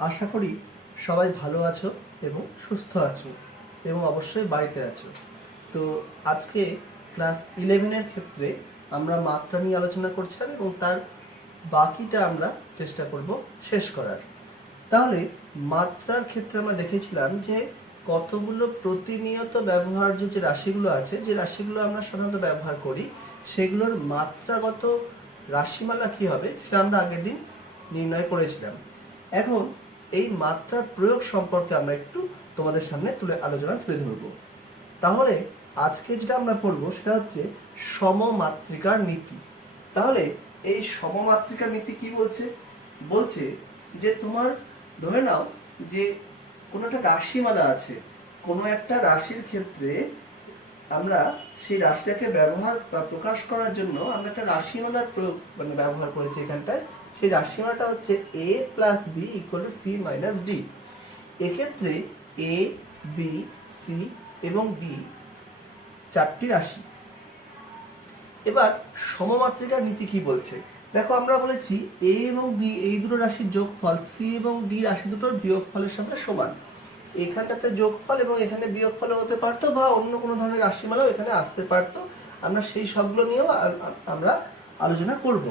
আশা করি সবাই ভালো আছো এবং সুস্থ আছো এবং অবশ্যই বাড়িতে আছো। তো আজকে ক্লাস 11-এর ক্ষেত্রে আমরা মাত্রা নিয়ে আলোচনা করছিলাম এবং তার বাকিটা আমরা চেষ্টা করব শেষ করার। তাহলে মাত্রার ক্ষেত্রে আমরা দেখেছিলাম যে কতগুলো প্রতিনিয়ত ব্যবহার্য যে রাশিগুলো আছে, যে রাশিগুলো আমরা সাধারণত ব্যবহার করি, সেগুলোর মাত্রাগত রাশিমালা কী হবে সেটা আমরা আগের দিন নির্ণয় করেছিলাম। এখন এই মাত্রার প্রয়োগ সম্পর্কে আমরা একটু তোমাদের সামনে আলোচনা তুলে ধরব। তাহলে আজকে যেটা আমরা পড়বো সেটা হচ্ছে সমমাত্রিকার নীতি। তাহলে এই সমমাত্রিকার নীতি কি বলছে? বলছে যে তোমার ধরে নাও যে কোনো একটা রাশিমালা আছে, কোনো একটা রাশির ক্ষেত্রে আমরা সেই রাশিটাকে ব্যবহার বা প্রকাশ করার জন্য আমরা একটা রাশিমালার প্রয়োগ ব্যবহার করেছি এখানটায়। সেই রাশিমালাটা হচ্ছে a plus B equal to C minus D. এক্ষেত্রে এ, বি, সি এবং ডি চারটি রাশি। এবার সমমাত্রিকার নীতি কি বলছে দেখো, আমরা বলেছি এ এবং বি এই দুটো রাশির যোগফল সি এবং ডি রাশি দুটোর বিয়োগফলের সাথে সমান। এখানটাতে যোগফল এবং এখানে বিয়োগফল হতে পারতো বা অন্য কোনো ধরনের রাশিমালাও এখানে আসতে পারতো। আমরা সেই সবগুলো নিয়েও আমরা আলোচনা করব।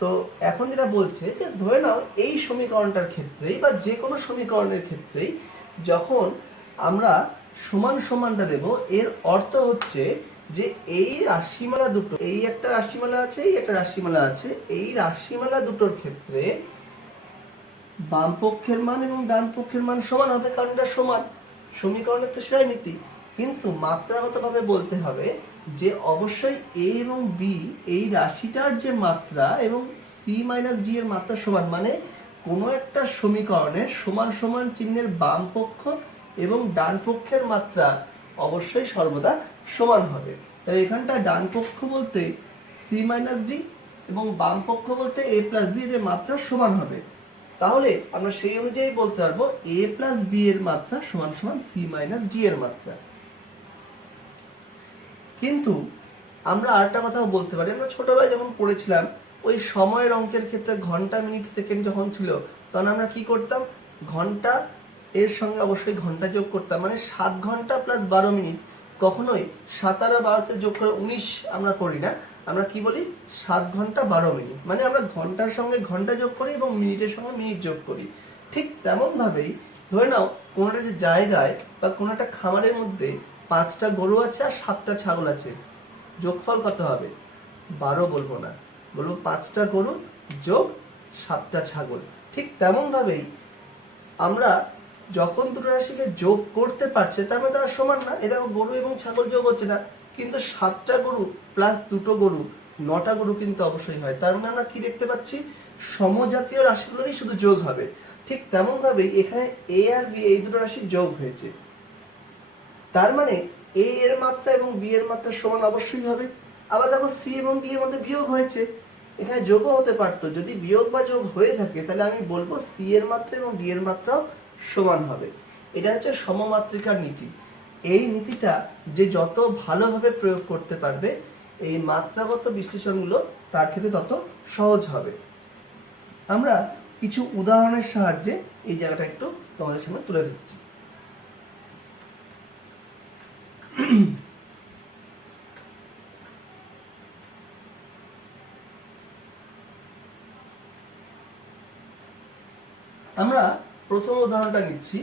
তো এখন যেটা বলছে যে ধরে নাও এই সমীকরণটার ক্ষেত্রেই বা যে কোনো সমীকরণের ক্ষেত্রেই যখন আমরা সমান সমানটা দেব, এর অর্থ হচ্ছে যে এই রাশিমালা দুটো, এই একটা রাশিমালা আছে, এই একটা রাশিমালা আছে, এই রাশিমালা দুটোর ক্ষেত্রে বাম পক্ষের মান এবং ডান পক্ষের মান সমান হবে, কারণ এটা সমান। সমীকরণের তো সেটাই নীতি। কিন্তু মাত্রাগতভাবে বলতে হবে যে অবশ্যই এ এবং বি এই রাশিটার যে মাত্রা এবং সি মাইনাস ডি এর মাত্রা সমান, মানে কোনো একটা সমীকরণের সমান সমান চিহ্নের বাম পক্ষ এবং ডান পক্ষের মাত্রা অবশ্যই সর্বদা সমান হবে। তাহলে এখানটা ডান পক্ষ বলতে সি মাইনাস ডি এবং বাম পক্ষ বলতে এ প্লাস বি এর মাত্রা সমান হবে। তাহলে আমরা সেই অনুযায়ী বলতে পারবো a প্লাস বি এর মাত্রা সমান সমান সি মাইনাস ডি এর মাত্রা। কিন্তু আমরা আরেকটা কথাও বলতে পারি, আমরা ছোটবেলায় যখন পড়েছিলাম ওই সময়ের অঙ্কের ক্ষেত্রে ঘন্টা মিনিট সেকেন্ড যখন ছিল, তখন আমরা কি করতাম, ঘন্টা এর সঙ্গে অবশ্যই ঘন্টা যোগ করতাম, মানে 7 ঘন্টা প্লাস 12 মিনিট। কখনোই 7 আর 12তে যোগ করে 19 আমরা করি না, আমরা কি বলি 7 ঘন্টা 12 মিনিট, মানে আমরা ঘন্টার সঙ্গে ঘন্টা যোগ করি এবং মিনিটের সঙ্গে মিনিট যোগ করি। ঠিক তেমন ভাবেই ধরে নাও কোনো একটা জায়গায় বা কোনো একটা খামারের মধ্যে 5টা গরু আছে আর 7টা ছাগল আছে, যোগফল কত হবে? 12 বলবো না, বলবো 5টা গরু যোগ 7টা ছাগল। ঠিক তেমন ভাবেই আমরা যখন দুটো রাশিকে যোগ করতে পারছে তার মানে তারা সমান না। এটা গরু এবং ছাগল যোগ হচ্ছে না, কিন্তু 7টা গরু প্লাস 2টো গরু 9টা গরু কিন্তু অবশ্যই হয়। তার মানে আমরা কি দেখতে পাচ্ছি, সমজাতীয় রাশিগুলোরই শুধু যোগ হবে। ঠিক তেমন ভাবেই এখানে এ আর বি এই দুটো রাশি যোগ হয়েছে, তার মানে এ এর মাত্রা এবং বি এর মাত্রা সমান অবশ্যই হবে। আবার দেখো সি এবং ডি এর মধ্যে বিয়োগ হয়েছে, এখানে যোগও হতে পারতো। যদি বিয়োগ বা যোগ হয়ে থাকে তাহলে আমি বলবো সি এর মাত্রা এবং ডি এর মাত্রাও সমান হবে। এটা হচ্ছে সমমাত্রিকার নীতি। এই নীতিটা যে যত ভালোভাবে প্রয়োগ করতে পারবে এই মাত্রাগত বিশ্লেষণগুলো তার ক্ষেত্রে তত সহজ হবে। আমরা কিছু উদাহরণের সাহায্যে এই জায়গাটা একটু তোমাদের সামনে তুলে দিচ্ছি। আমরা প্রথম উদাহরণটা নিচ্ছি,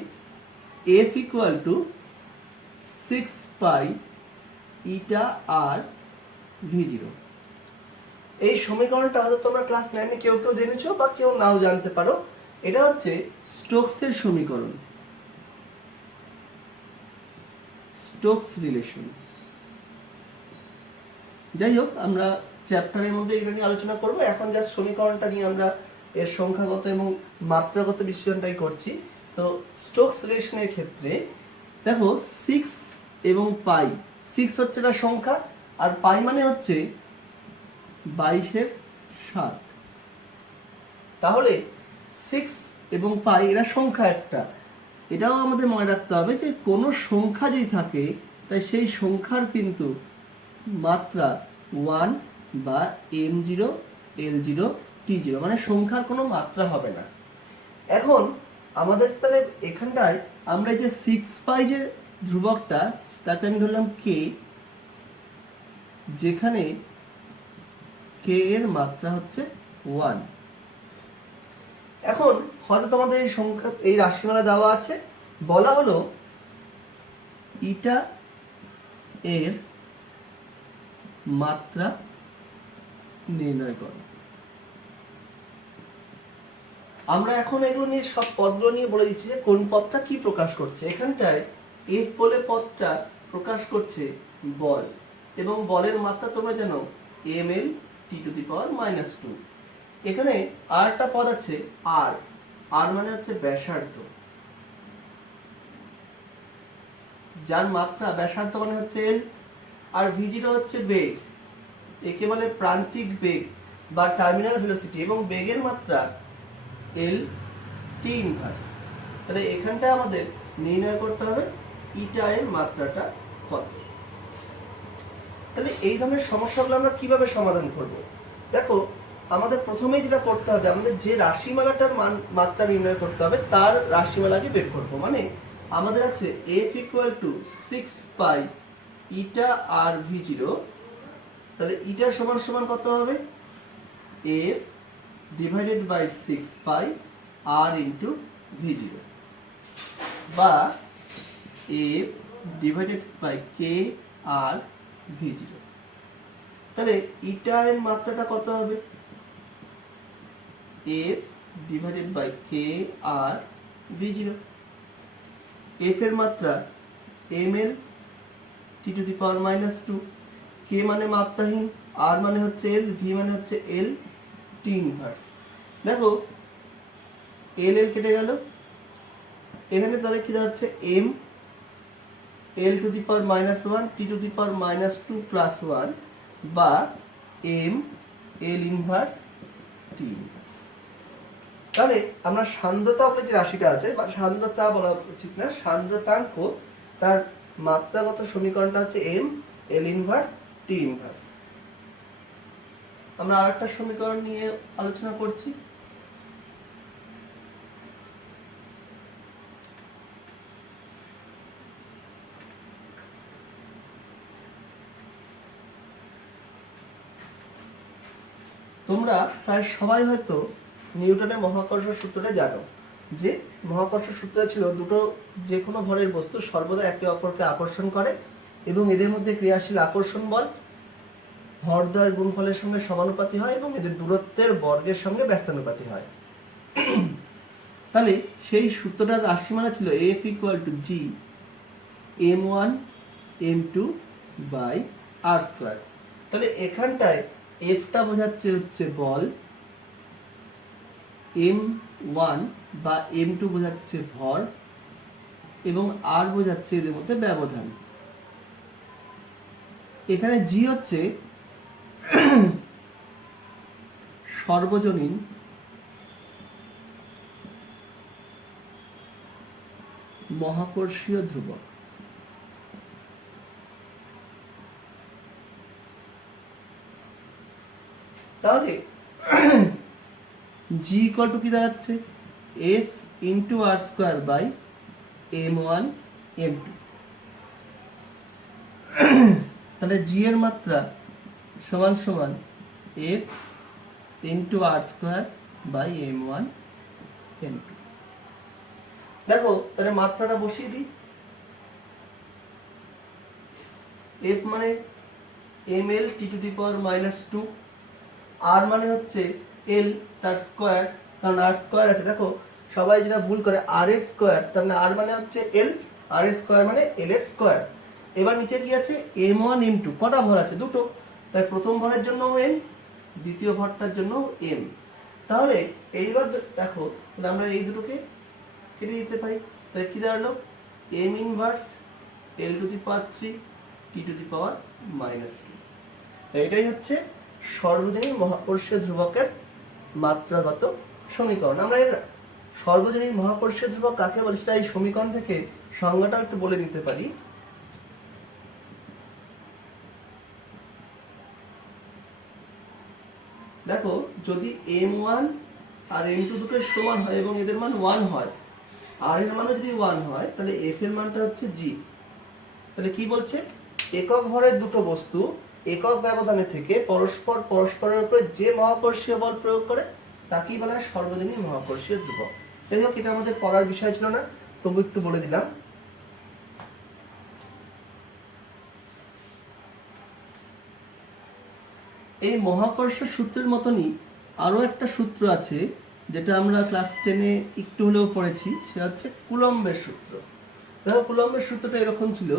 f equal to 6 pi eta r v0। এই সমীকরণটা হয়তো তোমরা ক্লাস 9-এ কেউ কেউ জেনেছো বা কেউ নাও জানতে পারো। এটা হচ্ছে স্টোকসের সমীকরণ, স্টোকস রিলেশন। যাই হোক, আমরা চ্যাপ্টারের মধ্যে এটা নিয়ে আলোচনা করব। এখন জাস্ট সমীকরণটা নিয়ে আমরা এর সংখ্যাগত এবং মাত্রাগত বিশ্লেষণটাই করছি। তো স্টোকস রিলেশনের ক্ষেত্রে দেখো 6 এবং পাই, 6 হচ্ছে একটা সংখ্যা আর পাই মানে হচ্ছে 22/7। তাহলে 6 এবং পাই এরা সংখ্যা একটা। এটাও আমাদের মনে রাখতে হবে যে কোনো সংখ্যা যদি থাকে তাই সেই সংখ্যার কিন্তু মাত্রা 1 বা m0 l0 t0, মানে সংখ্যার কোনো মাত্রা হবে না। এখন আমাদের তাহলে এখানটায় আমরা এই যে 6 পাই যে ধ্রুবকটা তাকে আমি ধরলাম কে, যেখানে কে এর মাত্রা হচ্ছে 1। এখন হয়তো তোমাদের এই সংখ্যা এই রাশিমালা দেওয়া আছে, বলা হলো ইটা এর মাত্রা নির্ণয় করো। আমরা এখন এগুলো নিয়ে সব পদগুলো নিয়ে বলে দিচ্ছি যে কোন পদটা কি প্রকাশ করছে। এখানটায় এফ বলে পদটা প্রকাশ করছে বল, এবং বলের মাত্রা তোমরা জানো ml (10⁻²). এখানে আরটা পদ আছে আর, আর মানে হচ্ছে ব্যাসার্ধ, যার মাত্রা ব্যাসার্ধ মানে হচ্ছে এল, আর v0 হচ্ছে বেগ, একে বলে প্রান্তিক বেগ বা টার্মিনাল ভেলোসিটি, এবং বেগের মাত্রা এল টি ইনভার্স। তাহলে এখানটা আমাদের নির্ণয় করতে হবে ইটা এর মাত্রাটা কত। তাহলে এই ধরনের সমস্যাগুলো আমরা কিভাবে সমাধান করব? দেখো, আমাদের প্রথমেই যেটা করতে হবে, আমাদের যে রাশিমালাটার মাত্রা নির্ণয় করতে হবে তার রাশিমালাকে বের করব। মানে আমাদের আছে f = 6 pi eta r v0, তাহলে ইটা সমান সমান কত হবে? f divided by 6 pi r into v0, বা f divided by k r v0। তাহলে ইটা এর মাত্রাটা কত হবে? f divided by k r v0। f এর মাত্রা ml (10⁻²), k মানে মাত্রাহীন, r মানে হচ্ছে l, v মানে হচ্ছে l টি ইনভার্স। দেখো এল এল কেটে গেল, এখানে তাহলে কি দাঁড়াচ্ছে m l⁻⁻1 t⁻² প্লাস 1, বা m l inverse t inverse. তাহলে আমরা সান্দ্রতা বলে যে রাশিটা আছে, বা সান্দ্রতা বলা উচিত না, সান্দ্রতাঙ্ক, তার মাত্রাগত সমীকরণটা হচ্ছে m l inverse t inverse. আমরা আরেকটা সমীকরণ নিয়ে আলোচনা করছি। তোমরা প্রায় সবাই হয়তো নিউটনের মহাকর্ষ সূত্রটা জানো, যে মহাকর্ষ সূত্র ছিল দুটো যে কোনো ভরের বস্তু সর্বদা একে অপরকে আকর্ষণ করে, এবং এদের মধ্যে ক্রিয়াশীল আকর্ষণ বল ভরদ্বয়ের গুণফলের সঙ্গে সমানুপাতি হয়, এবং এদের দূরত্বের বর্গের সঙ্গে ব্যস্তানুপাতি হয়। তাহলে সেই সূত্রটার রাশিমালা ছিল f = g m1 m2 by r²। তাহলে এখানটায় f টা বোঝাচ্ছে হচ্ছে বল, m1 বা m2 বোঝাচ্ছে ভর, এবং r বোঝাচ্ছে এদের মধ্যে ব্যবধান। এখানে g হচ্ছে সর্বজনীন মহাকর্ষীয় ধ্রুবক। তাহলে g = কি দাঁড়াচ্ছে? f * r² by m1 m2। তাহলে g এর মাত্রা সমান সমান f * r² by m1 m2। দেখো, তাহলে মাত্রাটা বসিয়ে দিই। f মানে ml (t⁻²), r মানে হচ্ছে l তার স্কয়ার, কারণ r স্কয়ার আছে। দেখো সবাই যেটা ভুল করে r এর স্কয়ার, তার মানে r মানে হচ্ছে l, r এর স্কয়ার মানে l এর স্কয়ার। এবার নিচে কি আছে? m1 m2, কটা ভর আছে? দুটো, তাই প্রথম ভরের জন্য m, দ্বিতীয় ভরটার জন্য m। তাহলে এইবার দেখো, তাহলে আমরা এই দুটোকে কেটে দিতে পারি। তাহলে কি দাঁড়ালো? m inverse l⁻³ t⁻⁻²। এটাই হচ্ছে সর্বজনীন মহাকর্ষীয় ধ্রুবকের মাত্রাগত সমীকরণ। আমরা এর সর্বজনীন মহাকর্ষীয় ধ্রুবক কাকে বলে সেটা এই সমীকরণ থেকে সংজ্ঞাটা একটু বলে নিতে পারি। দেখো, যদি m1 আর m2 দুটো সমান হয় এবং এদের মান 1 হয়, আর এর মানও যদি 1 হয় তাহলে এফ এর মানটা হচ্ছে জি। তাহলে কি বলছে, একক ভরের দুটো বস্তু একক ব্যবধানে থেকে পরস্পরের উপরে যে মহাকর্ষীয় বল প্রয়োগ করে তাকেই বলা হয় সর্বজনীন মহাকর্ষীয় ধ্রুবক। যাই হোক, এটা আমাদের পড়ার বিষয় ছিল না, তবু একটু বলে দিলাম। এই মহাকর্ষ সূত্রের মতনই আরো একটা সূত্র আছে যেটা আমরা ক্লাস 10-এ একটু হলেও পড়েছি, সেটা হচ্ছে কুলম্বের সূত্র। দেখো, কুলম্বের সূত্রটা এরকম ছিল,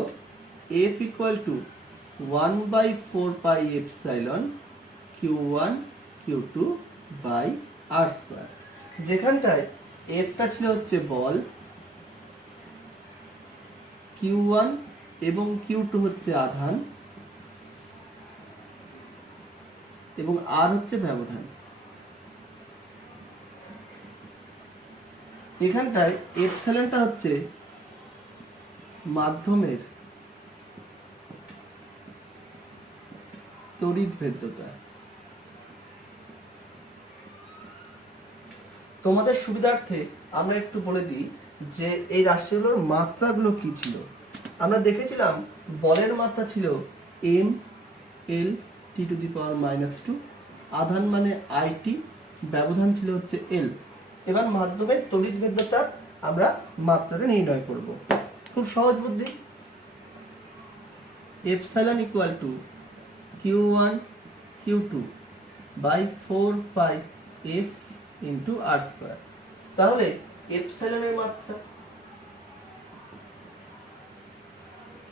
F = 1/4πε q1 q2 r²। যেখানটায় F টা ছিল হচ্ছে বল, q1 এবং q2 হচ্ছে আধান, এবং আর হচ্ছে ব্যবধান। এখানটায় এপসাইলনটা হচ্ছে মাধ্যমের তড়িৎভেদ্যতা। তোমাদের সুবিধার্থে আমরা একটু বলে দিই যে এই রাশিগুলোর মাত্রাগুলো কি ছিল। আমরা দেখেছিলাম বলের মাত্রা ছিল m l t⁻², আধান মানে it, ব্যবধান ছিল হচ্ছে l। এবার মাধ্যমের তড়িৎভেদ্যতা আমরা মাত্রাটা নির্ণয় করব। খুব সহজ বুদ্ধি, epsilon = q1 q2 4πf × r²। তাহলে এপসাইলনের মাত্রা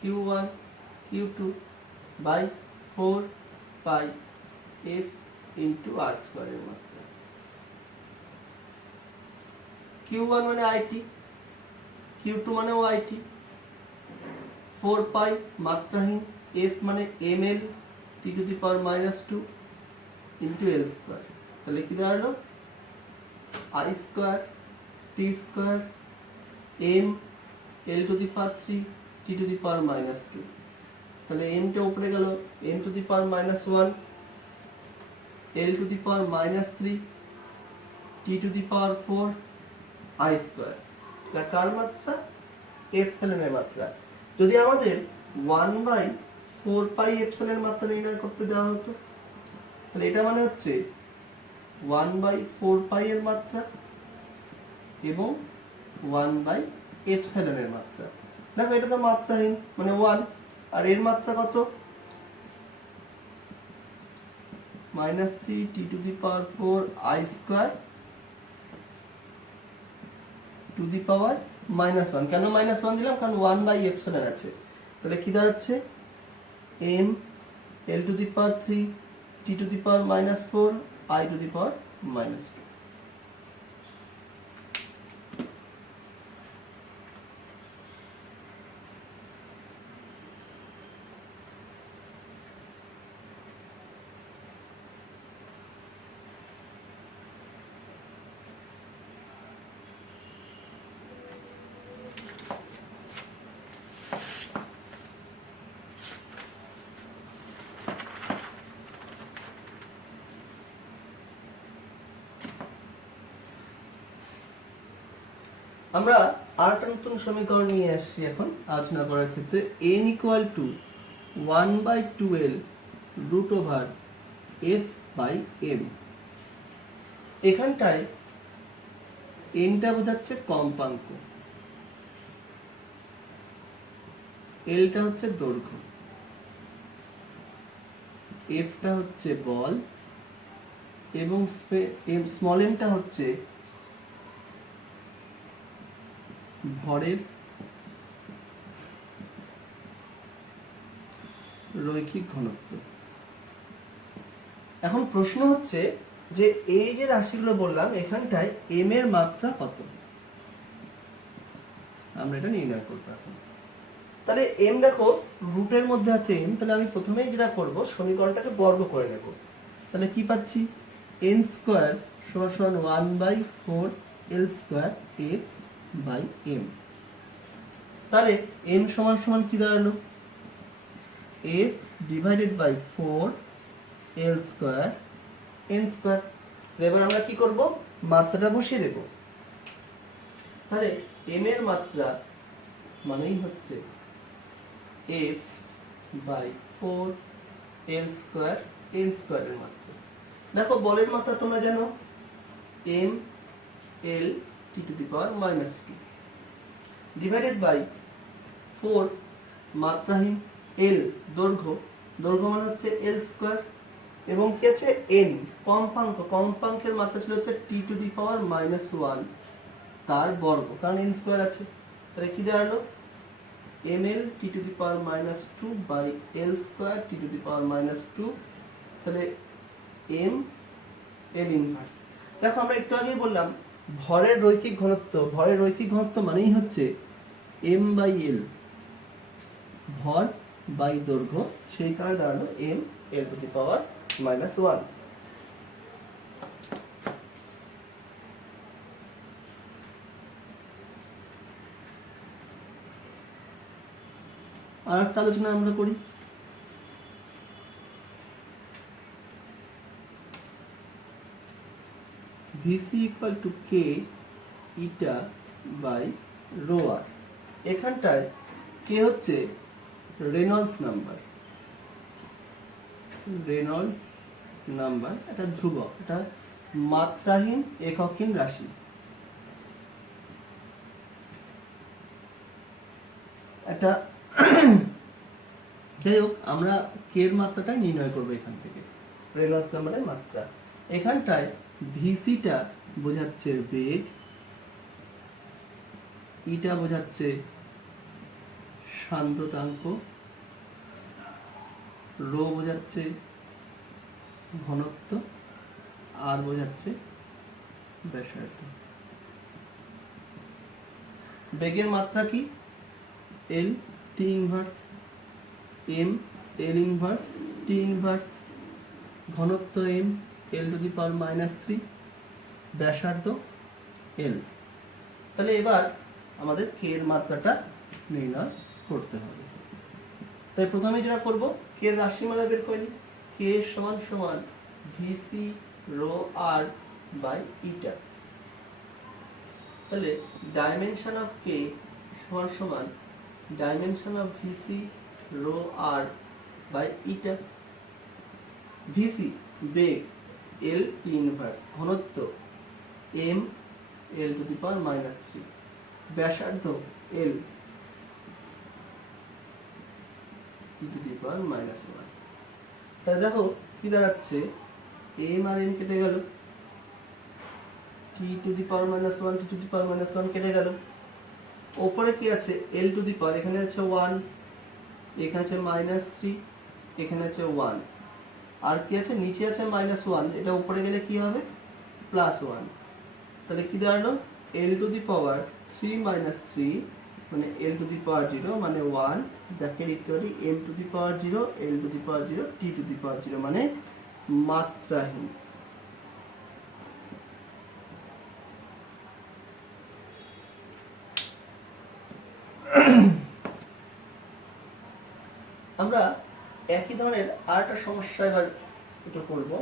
q1 q2 4πf × r² এর মাত্রা। q1 মানে it, q2 মানেও it, 4π মাত্রাহীন, f মানে ml t⁻² × l²। তাহলে কি দাঁড়ালো, i² t² m l⁻³ t⁻²। তাহলে m টা উপরে গেল, m⁻⁻1 l⁻³ t⁻4 i²। এটা কার মাত্রা, এপসাইলনের মাত্রা। যদি আমাদের 1/4π এপসাইলনের মাত্রা নির্ণয় করতে দেওয়া হতো, তাহলে এটা মানে হচ্ছে 1/4π এর মাত্রা এবং 1/এপসাইলনের মাত্রা। দেখো, এটা তো মাত্রাহীন মানে 1, আর এর মাত্রা কত, -3 t⁻4 i² (1) কেন -1 দিলাম, কারণ 1/এপসাইলন আছে। তাহলে কি দাঁড়াচ্ছে, m l⁻³ t⁻4 i⁻²। আমরা আরেকটা নতুন সমীকরণ নিয়ে আসছি এখন আলোচনা করার ক্ষেত্রে, n = 1/2l √f/m। এখানটায় n টা বোঝাচ্ছে কম্পাঙ্ক, l টা হচ্ছে দৈর্ঘ্য, f টা হচ্ছে বল এবং স্মল m টা হচ্ছে ভরের রৈখিক ঘনত্ব। এখন প্রশ্ন হচ্ছে যে এই যে রাশিগুলো বললাম এখানটায় m এর মাত্রা কত, আমরা এটা নির্ণয় করব এখন। তাহলে m দেখো রুটের মধ্যে আছে m, তাহলে আমি প্রথমেই যেটা করব সমীকরণটাকে বর্গ করে নেব। তাহলে কি পাচ্ছি, n² = 1/4l² f/m। তাহলে m = কি দাঁড়ালো, f/4l² n²। এবার আমরা কি করব, মাত্রাটা বসিয়ে দেব। তাহলে m এর মাত্রা মানেই হচ্ছে f by 4 l square n স্কয়ারের মাত্রা। দেখো বলের মাত্রা তোমরা জানো m l t to the power minus 2 divided by 4 মাত্রাহীন l দৈর্ঘ্য মানে হচ্ছে l স্কয়ার এবং কি আছে n কম্পাঙ্কের মাত্রা ছিল হচ্ছে t to the power minus 1 তার বর্গ, কারণ n স্কয়ার আছে। তাহলে কি দাঁড়ালো ml t to the power minus 2 by l square t to the power minus 2। তাহলে m l ইনভার্স। দেখো আমরা একটু আগেই বললাম ভরের রৈখিক ঘনত্ব মানেই হচ্ছে m বাই l, ভর বাই দৈর্ঘ্য, সেই কারণে দাঁড়ালো m l to the power minus 1। আর একটা আলোচনা আমরা করি। VC equal to K eta by rho r। এখানটায় K হচ্ছে রেনল্ডস নাম্বার, এটা ধ্রুবক, এটা মাত্রাহীন এককহীন রাশি। এটা যাই হোক, আমরা কে এর মাত্রাটা নির্ণয় করবো এখান থেকে, রেনল্ডস নাম্বারের মাত্রা। এখানটায় ভিসিটা বোঝাচ্ছে বেগ, ইটা বোঝাচ্ছে সান্দ্রতাঙ্ক, রো বোঝাচ্ছে ঘনত্ব, আর বোঝাচ্ছে ব্যাসার্ধ। বেগের মাত্রা কি L T inverse, M L inverse T inverse, ঘনত্ব M L to the power minus 3, ব্যাসার্ধ এল। তাহলে এবার আমাদের কে এর মাত্রাটা নির্ণয় করতে হবে। তাই প্রথমে যেটা করব, কে এর রাশিমালা বের করে নিই। কে সমান সমান VC rho R by eta. তাহলে ডাইমেনশন অফ কে সমান সমান dimension of VC rho R by eta. VC বেগ, এল টি ইনভার্স, ঘনত্ব M L to the power minus 3, ব্যাসার্ধ এল T to the power minus 1। তাহলে দেখো কি দাঁড়াচ্ছে, এম আর এন কেটে গেল, T to the power minus 1 T to the power minus 1 কেটে গেল। ওপরে কি আছে এল টু দি পাওয়ার, এখানে আছে 1, এখানে আছে মাইনাস 3, এখানে আছে 1, আর কি আছে নিচে আছে মাইনাস 1, এটা উপরে গেলে কি হবে প্লাস 1। তাহলে কি দাঁড়ালো L to the power 3 minus 3 মানে এল টু দি পাওয়ার 0 মানে 1, যাকে লিখতে পারি M to the power 0 L to the power 0 T to the power 0 মানে মাত্রাহীন। আমরা একই ধরনের আরেকটা সমস্যা এবার একটু করব।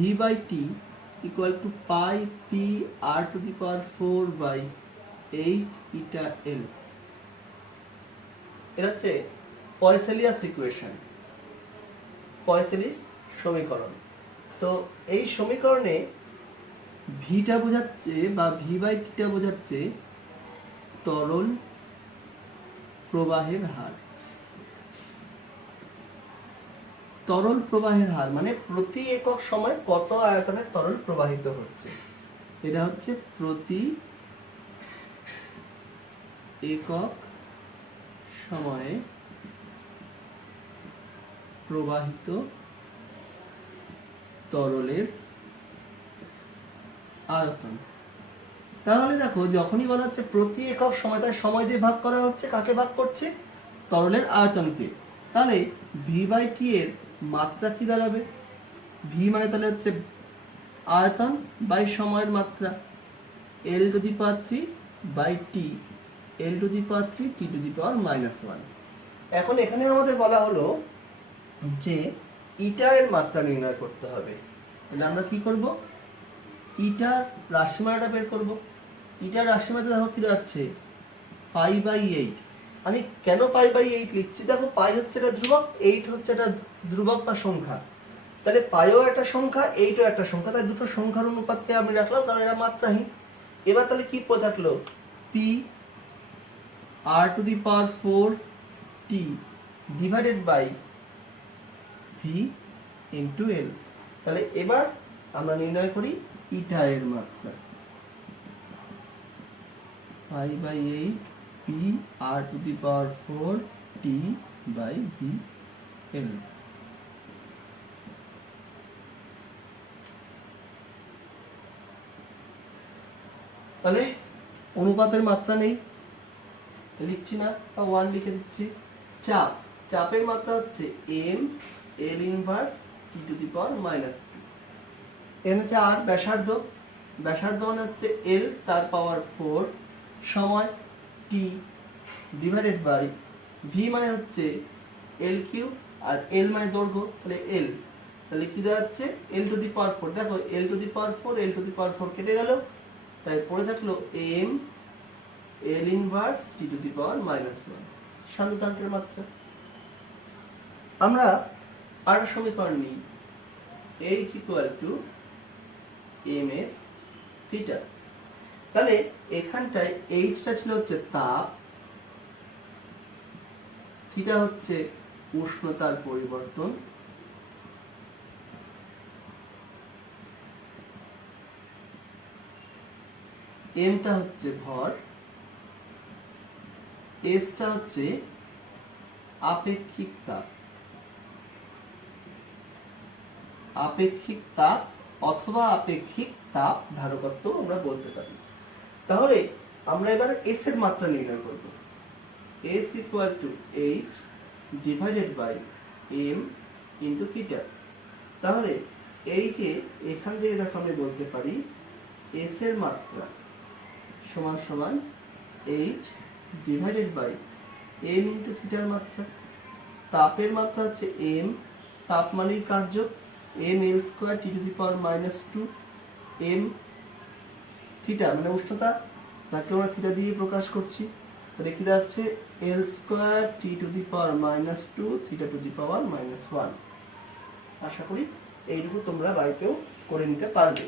V by T equal to pi p r to the power 4 by 8 eta l। এটা হচ্ছে পয়সেলিয়াস ইকুয়েশন, পয়সেলির সমীকরণ। তো এই সমীকরণে ভিটা বোঝাচ্ছে বা ভি বাই টিটা বোঝাচ্ছে তরল প্রবাহের হার। তরল প্রবাহের হার মানে প্রতি একক সময় কত আয়তনে তরল প্রবাহিত হচ্ছে, এটা হচ্ছে প্রতি একক সময়ে প্রবাহিত তরলের আয়তন। তাহলে দেখো যখনই বলা হচ্ছে প্রতি একক সময়, তার সময় দিয়ে ভাগ করা হচ্ছে, কাকে ভাগ করছে তরলের আয়তনকে। তাহলে ভি বাই টি এর মাত্রা কি দাঁড়াবে? ভি মানে তাহলে হচ্ছে আয়তন বাই সময়ের মাত্রা, L to the power 3 by T, L to the power 3 T to the power -1। এখন এখানে আমাদের বলা হলো যে ইটা এর মাত্রা নির্ণয় করতে হবে। তাহলে আমরা কি করব? ইটার রাশিমালাটা বের করব। ইটার রাশিমালাতে দেখো কি যাচ্ছে, π/8। আমি কেন π/8 লিখছি? দেখো পাই হচ্ছে একটা ধ্রুবক, 8 হচ্ছে একটা ধ্রুবক বা সংখ্যা। তাহলে পাইও একটা সংখ্যা, 8ও একটা সংখ্যা, তাই দুটো সংখ্যার অনুপাতকে আমি রাখলাম কারণ এরা মাত্রাহীন। এবার তাহলে কি পড়ে থাকলো? P r to the power 4 t divided by V into L. তাহলে এবার আমরা নির্ণয় করি ইটা এর মাত্রা, π/8 p r to the power 4 t by V L. তাহলে অনুপাতের মাত্রা নেই, লিখছি না, বা 1 লিখে দিচ্ছি। চাপ, চাপের মাত্রা হচ্ছে m l inverse t to the power -2। এখানে হচ্ছে আর ব্যাসার্ধ, ব্যাসার্ধ মানে হচ্ছে l তার পাওয়ার 4, সময় t ডিভাইডেড বাই v মানে হচ্ছে l কিউব আর l মানে দৈর্ঘ্য, তাহলে l, তাহলে কি দাঁড়াচ্ছে l টু দি পাওয়ার 4। দেখো l to the power 4, l to the power 4 কেটে গেল, তাই পড়ে থাকলো m l inverse t to the power -1 সান্দ্রতাঙ্কের মাত্রা। আমরা আর সমীকরণ নিই, h equal to ms theta. তাহলে এখানটায় h টা ছিল হচ্ছে তাপ, থিটা হচ্ছে উষ্ণতার পরিবর্তন, m টা হচ্ছে ভর, s টা হচ্ছে আপেক্ষিক তাপ, আপেক্ষিক তাপ অথবা আপেক্ষিক তাপ ধারকত্ব আমরা বলতে পারি। তাহলে আমরা এবার s এর মাত্রা নির্ণয় করব। s equal to h divided by m into theta. তাহলে এই যে এখান থেকে দেখো আমি বলতে পারি s এর মাত্রা সমান সমান h divided by m into থিটার মাত্রা। তাপের মাত্রা হচ্ছে m, তাপ মানেই কার্য, m l square T to the power -2, m theta মানে উষ্ণতা, তাকে আমরা থিটা দিয়ে প্রকাশ করছি। তাহলে কি দাঁড়াচ্ছে l square T to the power -2 theta to the power -1। আশা করি এইটুকু তোমরা বাড়িতেও করে নিতে পারবে।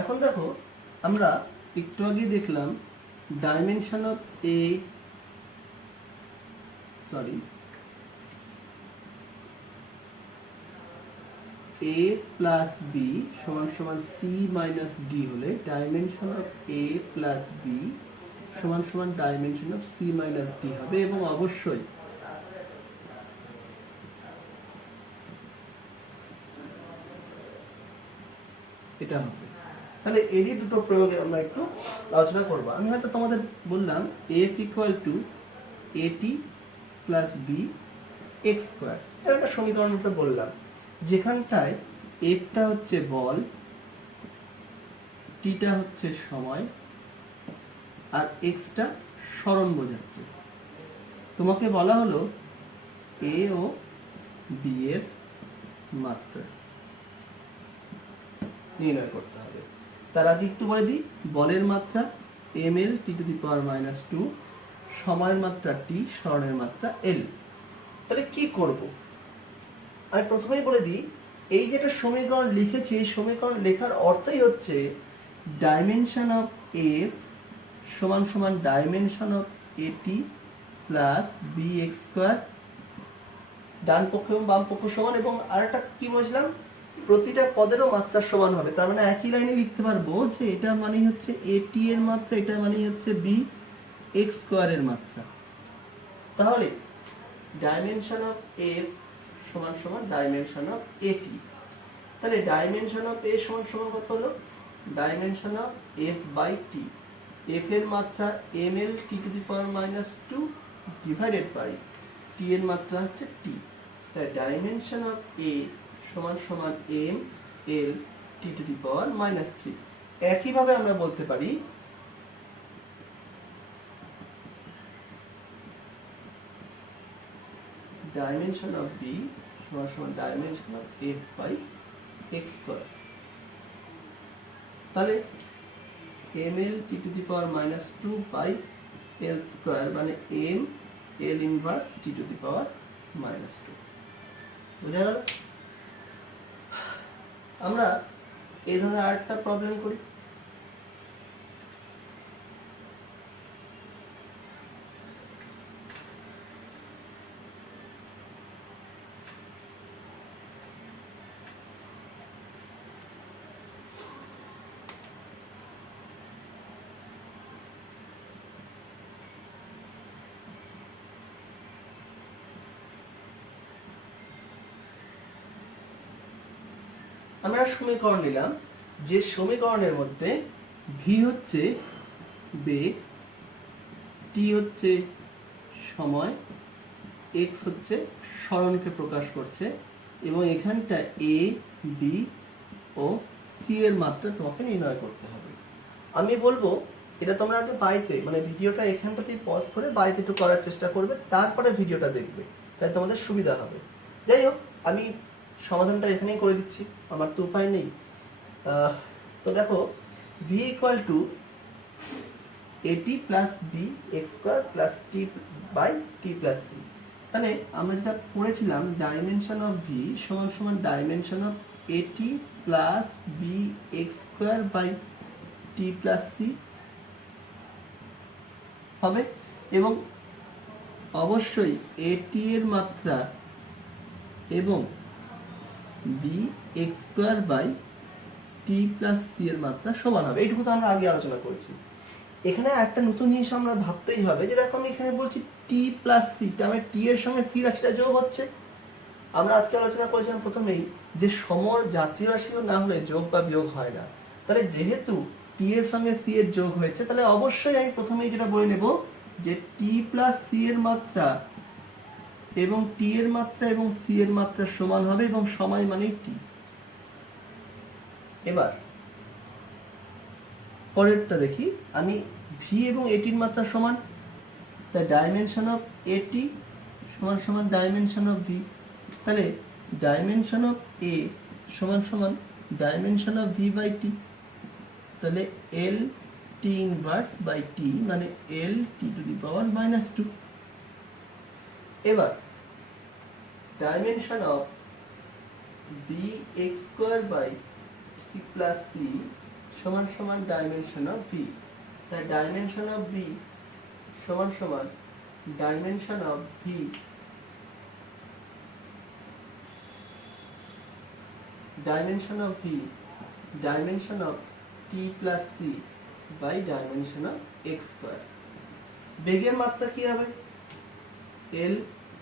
এখন দেখো আমরা একটু আগে দেখলাম dimension of a plus B সমান সমান সি মাইনাস ডি হলে dimension of a plus B সমান সমান dimension of C minus D হবে, এবং অবশ্যই এটা হবে। তাহলে এরই দুটো প্রয়োগে আমরা একটু আলোচনা করব। আমি হয়তো তোমাদের বললাম f equal to at plus B X square, এটা একটা সমীকরণ মতো বললাম, যেখানটায় f টা হচ্ছে বল, t টা হচ্ছে সময়, আর x টা সরণ বোঝাচ্ছে। তোমাকে বলা হলো a ও b এর মাত্রা নির্ণয় করতে হবে। তার আগে একটু বলে দিই, বলের মাত্রা ml t to the power -2, সময়ের মাত্রা t, সরণের মাত্রা l। তাহলে কি করব? আমি প্রথমেই বলে দিই, এই যেটা সমীকরণ লিখেছি এই সমীকরণ লেখার অর্থই হচ্ছে ডাইমেনশন অফ f সমান সমান dimension of at plus bx square, ডান পক্ষ এবং বাম পক্ষ সমান। এবং আরেকটা কি বুঝলাম, প্রতিটা পদেরও মাত্রা সমান হবে, তার মানে একই লাইনে লিখতে পারবো যে এটা মানেই হচ্ছে এটি এর মাত্রা, এটা মানেই হচ্ছে বি এক্স স্কোয়ারের মাত্রা। তাহলে ডাইমেনশন অফ এফ সমান সমান ডাইমেনশন অফ এটি। তাহলে ডাইমেনশন অফ এ সমান সমান কত হলো? Dimension of F by T. F এর মাত্রা M L T to the power minus two divided by T এর মাত্রা হচ্ছে টি। তাই ডাইমেনশন অফ এ সমান সমান M L T to the power minus three. একইভাবে আমরা বলতে পারি ডাইমেনশন অফ বি সমান সমান dimension of F by X square. তাহলে M L T to the power minus two by L square মানে M L inverse T to the power minus two. বোঝা গেল? আমরা এই ধরনের আরেকটা প্রবলেম করি। আমরা সমীকরণ নিলাম, যে সমীকরণের মধ্যে ভি হচ্ছে বেগ, টি হচ্ছে সময়, এক্স হচ্ছে সরণকে প্রকাশ করছে, এবং এখানটা এ বি ও সি এর মাত্রা তোমাকে নির্ণয় করতে হবে। আমি বলবো এটা তোমরা আগে বাড়িতে মানে ভিডিওটা এখানটাতেই পজ করে বাড়িতে একটু করার চেষ্টা করবে, তারপরে ভিডিওটা দেখবে, তাই তোমাদের সুবিধা হবে। যাই হোক, আমি সমাধানটা এখানেই করে দিচ্ছি, আমার তো উপায় নেই। তো দেখো V equal to at plus B X square plus T by T plus C. তাহলে আমরা যেটা পড়েছিলাম ডাইমেনশন অফ ভি সমান সমান dimension of at plus B X square by T plus C হবে, এবং অবশ্যই এটি এর মাত্রা এবং B X square by T plus C এর মাত্রা সমান হবে। এইটুকু তো আমরা আগে আলোচনা করেছি। এখানে একটা নতুন জিনিস আমরা ভাবতেই হবে, যে দেখো আমি এখানে বলছি টি প্লাস সি, তার মানে টি এর সঙ্গে সি রাশিটা যোগ হচ্ছে। আমরা আজকে আলোচনা করেছিলাম প্রথমেই যে সমর জাতীয় রাশিও না হলে যোগ বা বিয়োগ হয় না। তাহলে যেহেতু টি এর সঙ্গে সি এর যোগ হয়েছে, তাহলে অবশ্যই আমি প্রথমেই যেটা বলে নেব যে টি প্লাস সি এর মাত্রা এবং টি এর মাত্রা এবং সি এর মাত্রা সমান হবে, এবং সময় মানে টি। এবার পরেরটা দেখি, আমি ভি এবং এটির মাত্রা সমান, তাই ডাইমেনশন অফ এটি সমান সমান ডাইমেনশন অফ ভি। তাহলে ডাইমেনশন অফ এ সমান সমান dimension of V by T. তাহলে L T inverse by T মানে L T to the power minus two. এবার dimension of B X square by T plus C সমান সমান dimension of V. তাই dimension of B সমান সমান dimension of V dimension of V dimension of T plus C by dimension of X square. বেগের মাত্রা কি হবে? এল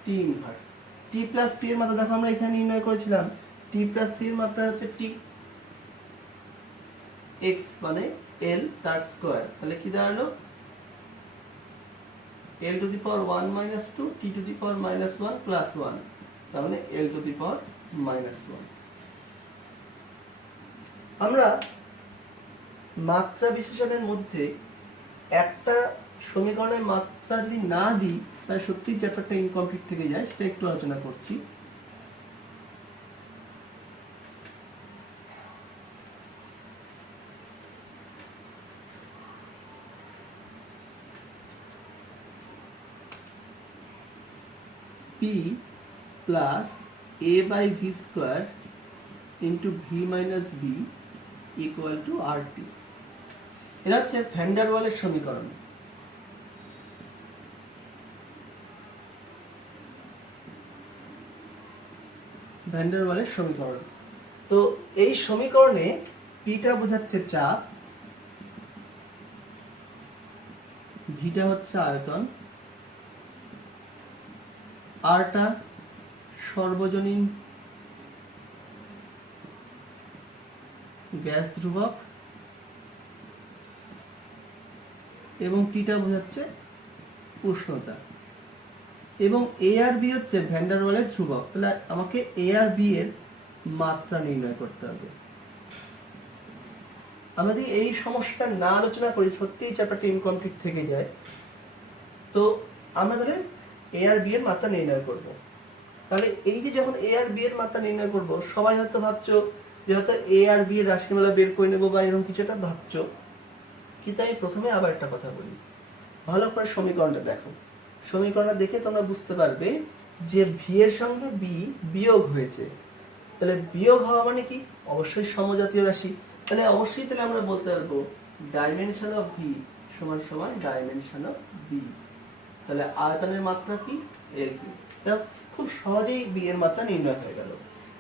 T inverse. টি plus C এর মাত্রা দেখো আমরা এখানে নির্ণয় করেছিলাম, টি প্লাস সি এর মাত্রা হচ্ছে টি, এক্স মানে এল তার স্কোয়ার। তাহলে কি দাঁড়ালো? L to the power one minus two T to the power minus one plus one, তার মানে L to the power minus one. আমরা মাত্রা বিশেষণের মধ্যে একটা সমীকরণের মাত্রা যদি না দিই, তাহলে সত্যিই চ্যাপ্টারটা ইনকমপ্লিট থেকে যায়, সেটা একটু আলোচনা করছি। P plus a by v square into v minus b equal to RT। এটা হচ্ছে ভ্যান ডার ওয়ালের সমীকরণ। ভ্যান ডার ওয়ালের সমীকরণ তো এই সমীকরণে পিটা বোঝাচ্ছে চাপ, ভিটা হচ্ছে আয়তন, আরটা সর্বজনীন গ্যাস ধ্রুবক এবং টিটা বোঝাচ্ছে উষ্ণতা, এবং এ আর বি হচ্ছে ভ্যান ডার ওয়ালের ধ্রুবক। তাহলে আমাকে এ আর বি এর মাত্রা নির্ণয় করতে হবে। আমরা যদি এই সমস্যাটা না আলোচনা করি সত্যিই চ্যাপ্টারটা ইনকমপ্লিট থেকে যায়। তো আমরা তাহলে এ আর বি এর মাত্রা নির্ণয় করব। তাহলে এই যে যখন এ আর বি এর মাত্রা নির্ণয় করব, সবাই হয়তো ভাবছো যে হয়তো এ আর বি এর রাশিমালা বের করে নেবো বা এরকম কিছু একটা ভাবছো, কিন্তু আমি প্রথমে আবার একটা কথা বলি, ভালো করে সমীকরণটা দেখো। সমীকরণটা দেখে তোমরা বুঝতে পারবে যে ভি এর সঙ্গে বি বিয়োগ হয়েছে। তাহলে বিয়োগ হওয়া মানে কি? অবশ্যই সমজাতীয় রাশি। তাহলে অবশ্যই তাহলে আমরা বলতে পারবো ডাইমেনশন অফ ভি সমান সমান ডাইমেনশন অফ বি। তাহলে আয়তনের মাত্রা কি? L cube. খুব সহজেই বি এর মাত্রা নির্ণয় হয়ে গেল।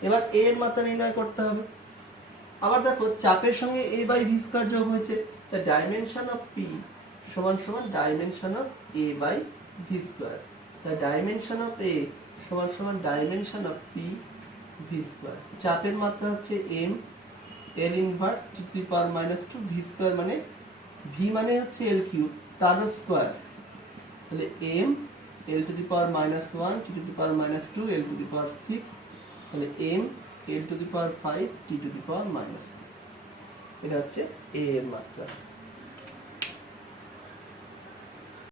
এবার এ এর মাত্রা নির্ণয় করতে হবে। আবার দেখো চাপের সঙ্গে এ বাই ভি স্কয়ার যোগ হয়েছে, তাহলে ডাইমেনশন অফ পি সমান সমান dimension of A by V square. তাহলে ডাইমেনশন অফ এ সমান সমান dimension of P V square. চাপের মাত্রা হচ্ছে M, L inverse T to the power minus 2 V square, মানে ভি মানে হচ্ছে এল কিউব তারও স্কয়ার। তাহলে M L to the power minus 1 T to the power minus 2 L to the power 6, তাহলে M L to the power 5 T to the power minus 2। এটা হচ্ছে এ এর মাত্রা।